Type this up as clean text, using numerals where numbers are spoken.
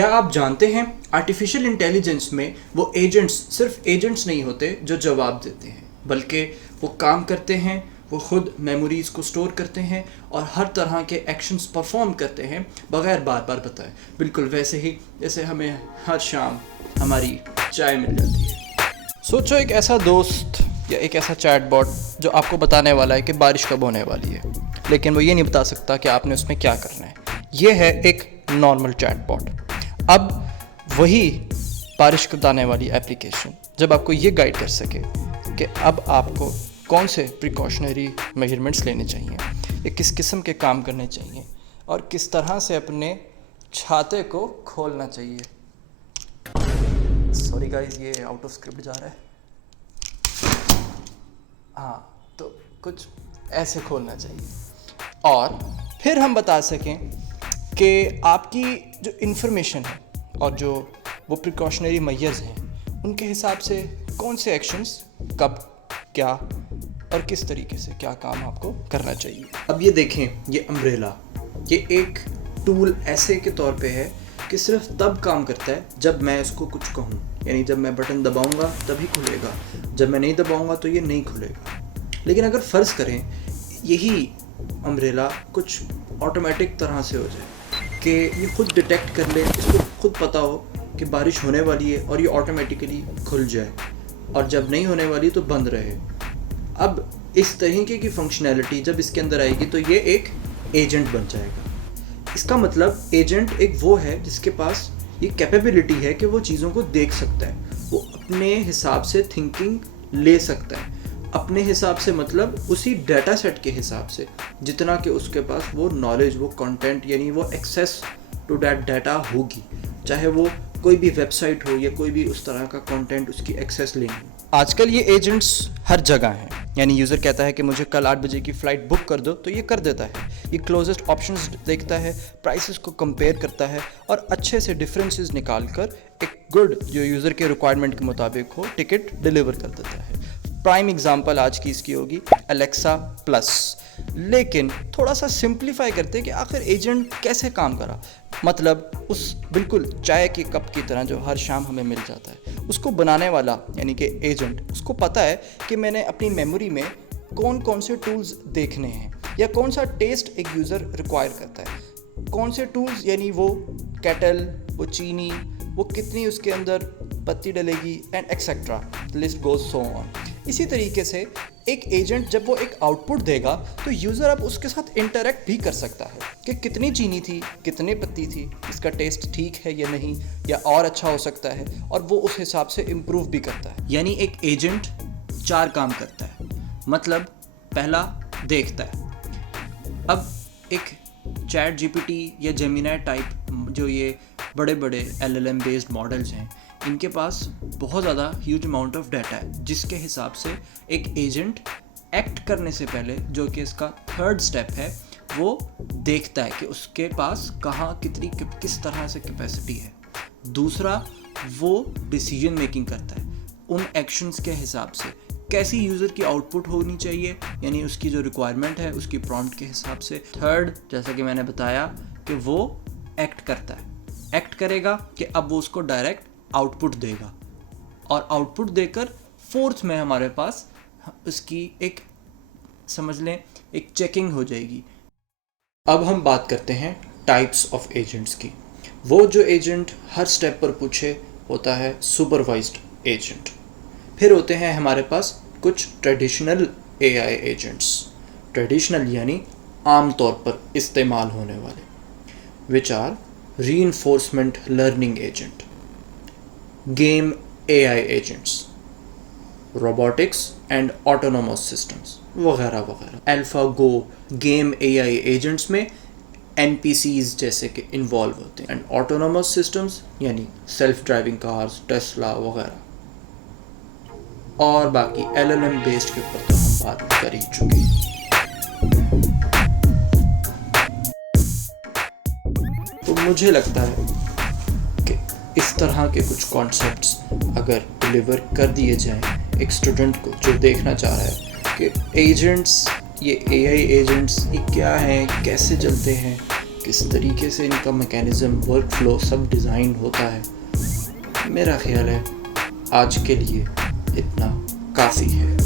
क्या आप जानते हैं आर्टिफिशियल इंटेलिजेंस में वो एजेंट्स सिर्फ एजेंट्स नहीं होते जो जवाब देते हैं, बल्कि वो काम करते हैं, वो खुद मेमोरीज़ को स्टोर करते हैं और हर तरह के एक्शंस परफॉर्म करते हैं बग़ैर बार बार बताए। बिल्कुल वैसे ही जैसे हमें हर शाम हमारी चाय मिल जाती है। सोचो एक ऐसा दोस्त या एक ऐसा चैटबॉट जो आपको बताने वाला है कि बारिश कब होने वाली है, लेकिन वो ये नहीं बता सकता कि आपने उसमें क्या करना है। ये है एक नॉर्मल चैटबॉट। अब वही बारिश बताने वाली एप्लीकेशन जब आपको ये गाइड कर सके कि अब आपको कौन से प्रिकॉशनरी मेजरमेंट्स लेने चाहिए या किस किस्म के काम करने चाहिए और किस तरह से अपने छाते को खोलना चाहिए। सॉरी गाइस, ये आउट ऑफ स्क्रिप्ट जा रहा है। हाँ, तो कुछ ऐसे खोलना चाहिए और फिर हम बता सकें कि आपकी जो इन्फॉर्मेशन है और जो वो प्रिकॉशनरी मेजर्स हैं उनके हिसाब से कौन से एक्शंस कब क्या और किस तरीके से क्या काम आपको करना चाहिए। अब ये देखें, ये अम्ब्रेला, ये एक टूल ऐसे के तौर पे है कि सिर्फ तब काम करता है जब मैं इसको कुछ कहूँ, यानी जब मैं बटन दबाऊंगा तभी खुलेगा, जब मैं नहीं दबाऊंगा तो ये नहीं खुलेगा। लेकिन अगर फ़र्ज़ करें यही अम्ब्रेला कुछ ऑटोमेटिक तरह से हो जाए कि ये खुद डिटेक्ट कर ले, इसको खुद पता हो कि बारिश होने वाली है और ये ऑटोमेटिकली खुल जाए और जब नहीं होने वाली तो बंद रहे। अब इस तरीके की फंक्शनैलिटी जब इसके अंदर आएगी तो ये एक एजेंट बन जाएगा। इसका मतलब एजेंट एक वो है जिसके पास ये कैपेबिलिटी है कि वो चीज़ों को देख सकता है, वो अपने हिसाब से थिंकिंग ले सकता है, अपने हिसाब से मतलब उसी डाटा सेट के हिसाब से जितना कि उसके पास वो नॉलेज, वो कंटेंट यानी वो एक्सेस टू दैट डाटा होगी, चाहे वो कोई भी वेबसाइट हो या कोई भी उस तरह का कंटेंट उसकी एक्सेस लेंगे। आजकल ये एजेंट्स हर जगह हैं, यानी यूज़र कहता है कि मुझे कल 8 बजे की फ़्लाइट बुक कर दो तो ये कर देता है। ये क्लोजेस्ट ऑप्शंस देखता है, प्राइसेस को कंपेयर करता है और अच्छे से डिफरेंसेस निकाल कर एक गुड जो यूज़र के रिक्वायरमेंट के मुताबिक हो टिकट डिलीवर कर देता है। प्राइम एग्जांपल आज की इसकी होगी एलेक्सा प्लस। लेकिन थोड़ा सा सिंप्लीफाई करते हैं कि आखिर एजेंट कैसे काम करा। मतलब उस बिल्कुल चाय के कप की तरह जो हर शाम हमें मिल जाता है, उसको बनाने वाला यानी कि एजेंट, उसको पता है कि मैंने अपनी मेमोरी में कौन कौन से टूल्स देखने हैं या कौन सा टेस्ट एक यूज़र रिक्वायर करता है, कौन से टूल्स यानी वो केटल, वो चीनी, वो कितनी उसके अंदर पत्ती डलेगी and etcetera, list goes so on. इसी तरीके से एक एजेंट जब वो एक आउटपुट देगा तो यूज़र अब उसके साथ इंटरेक्ट भी कर सकता है कि कितनी चीनी थी, कितनी पत्ती थी, इसका टेस्ट ठीक है या नहीं, या और अच्छा हो सकता है, और वो उस हिसाब से इम्प्रूव भी करता है। यानी एक एजेंट 4 काम करता है। मतलब पहला देखता है। अब एक चैट जीपीटी या जेमिनी टाइप जो ये बड़े बड़े LLM बेस्ड मॉडल्स हैं, इनके पास बहुत ज़्यादा ह्यूज अमाउंट ऑफ डाटा है, जिसके हिसाब से एक एजेंट एक्ट करने से पहले, जो कि इसका थर्ड स्टेप है, वो देखता है कि उसके पास कहाँ कितनी किस तरह से कैपेसिटी है। दूसरा, वो डिसीजन मेकिंग करता है उन एक्शंस के हिसाब से, कैसी यूज़र की आउटपुट होनी चाहिए, यानी उसकी जो रिक्वायरमेंट है उसकी प्रॉम्प्ट के हिसाब से। थर्ड, जैसा कि मैंने बताया कि वो एक्ट करता है, एक्ट करेगा कि अब वो उसको डायरेक्ट आउटपुट देगा, और आउटपुट देकर फोर्थ में हमारे पास उसकी एक समझ लें एक चेकिंग हो जाएगी। अब हम बात करते हैं टाइप्स ऑफ एजेंट्स की। वो जो एजेंट हर स्टेप पर पूछे होता है सुपरवाइज्ड एजेंट। फिर होते हैं हमारे पास कुछ ट्रेडिशनल AI एजेंट्स। ट्रेडिशनल यानी आम तौर पर इस्तेमाल होने वाले, which are reinforcement learning agent, game AI agents, robotics and autonomous systems वगैरह वगैरह। Alpha go game AI agents में NPCs जैसे कि इन्वॉल्व होते हैं, एंड ऑटोनोमस सिस्टम्स यानी सेल्फ ड्राइविंग कार्स, टेस्ला वगैरह। और बाकी LLM बेस्ड के ऊपर तो हम बात कर ही चुके हैं। तो मुझे लगता है कि इस तरह के कुछ कॉन्सेप्ट्स अगर डिलीवर कर दिए जाएं एक स्टूडेंट को जो देखना चाह रहा है कि एजेंट्स, ये AI एजेंट्स ये क्या हैं, कैसे चलते हैं, किस तरीके से इनका मैकेनिज़्म, वर्क फ्लो सब डिज़ाइन होता है, मेरा ख्याल है आज के लिए इतना काफ़ी है।